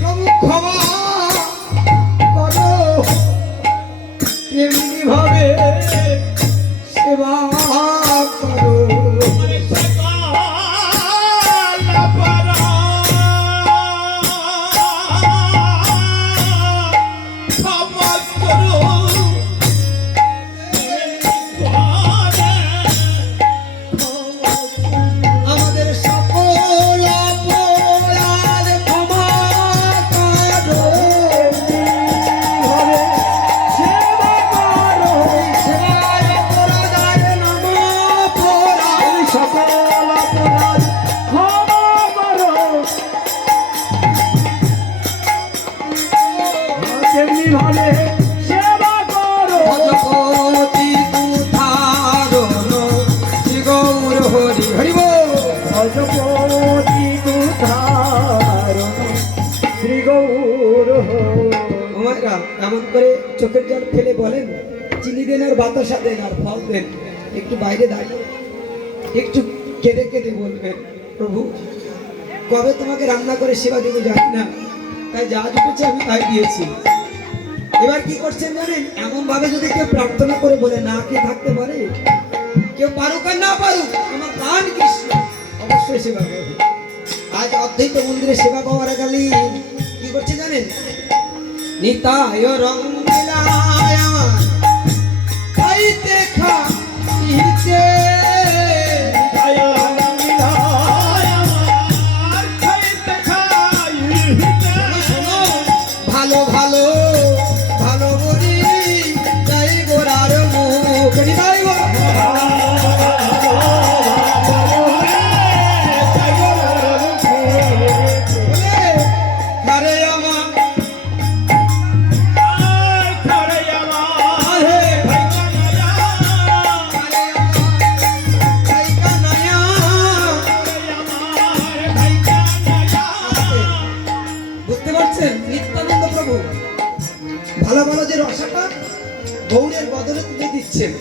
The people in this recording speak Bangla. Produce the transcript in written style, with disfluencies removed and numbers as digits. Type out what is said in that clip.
প্রভু ক্ষমা করো, এমনি ভাবে সেবা করো। এমন করে চোখের জল ফেলে বলেন, চিনি দেন আর বাতাসা দেন আর ফল দেন। একটু বাইরে দাঁড়িয়ে একটু কেঁদে কেঁদে বলবেন, প্রভু কবে তোমাকে রান্না করে সেবা দেবো জানি না, তাই যা জুটেছে আমি তাই দিয়েছি। এবার কি করছেন জানেন, এমন ভাবে যদি কেউ প্রার্থনা করে বলে না কে থাকতে পারে, কেউ পারুক আর না পারুক, আমার প্রাণ কৃষ্ণ অবশ্যই সেবা করবে। আজ অদ্বৈত মন্দিরে সেবা পাওয়ার গেলে কি করছে জানেন, নিতায় রঙ্গিলায় খাইতে খাইতে ভালো ভালো ভালো বলি তাই গোড়ার মুখ নিতাই নিত্যানন্দ প্রভু ভালো ভালো যে রসাটা গৌরের বদলে তুলে দিচ্ছেন।